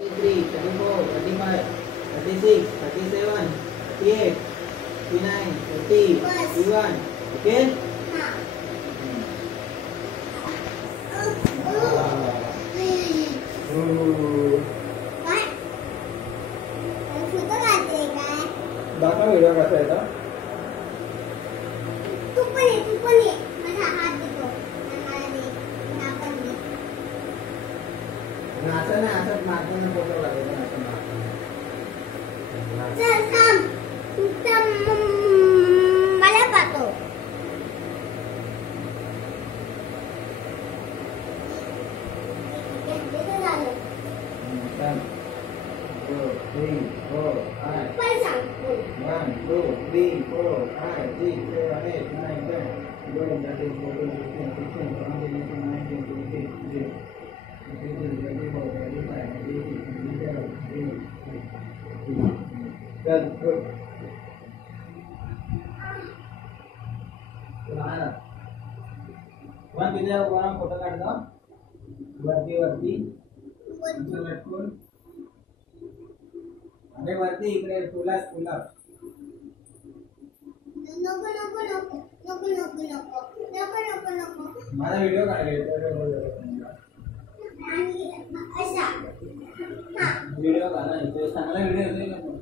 33, 34, 35, 36, 37, 38, 39, 40, 41. Okay? दाखव video कसा आहे तर तू पण ये माझा हात देतो मला दे ना पण दे असं नाही असं मारताना फोटो लागेल चल थांब मला पाहतो One, two, three, four, five. पण सांग 1, 2, 3, 4, 5, 6, 7, 8, 9, 10. 11, 13, 14, 15, 16, 17, 18, 19, 20, 21, 22, 23, 24, 25, 26, 27, 28. Good, good. वन तिथे वन फोटो काढतो वरती वरती लटकून अरे वरती इकडे तुलाच तुला नको नको नको नको नको नको नको नको नको माझा व्हिडिओ काढायचा आणि असा हा व्हिडिओ काढा चांगला व्हिडिओ येतोय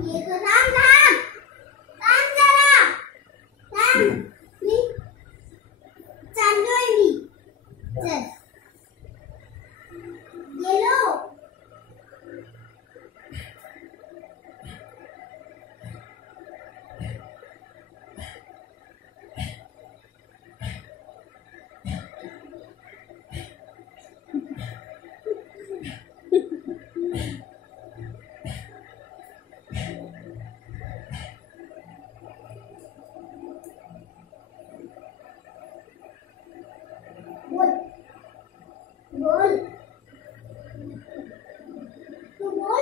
ये तो थांब थांब थांब जरा थांब मी चाललोय मी चल गेलो बोल बोल तू बोल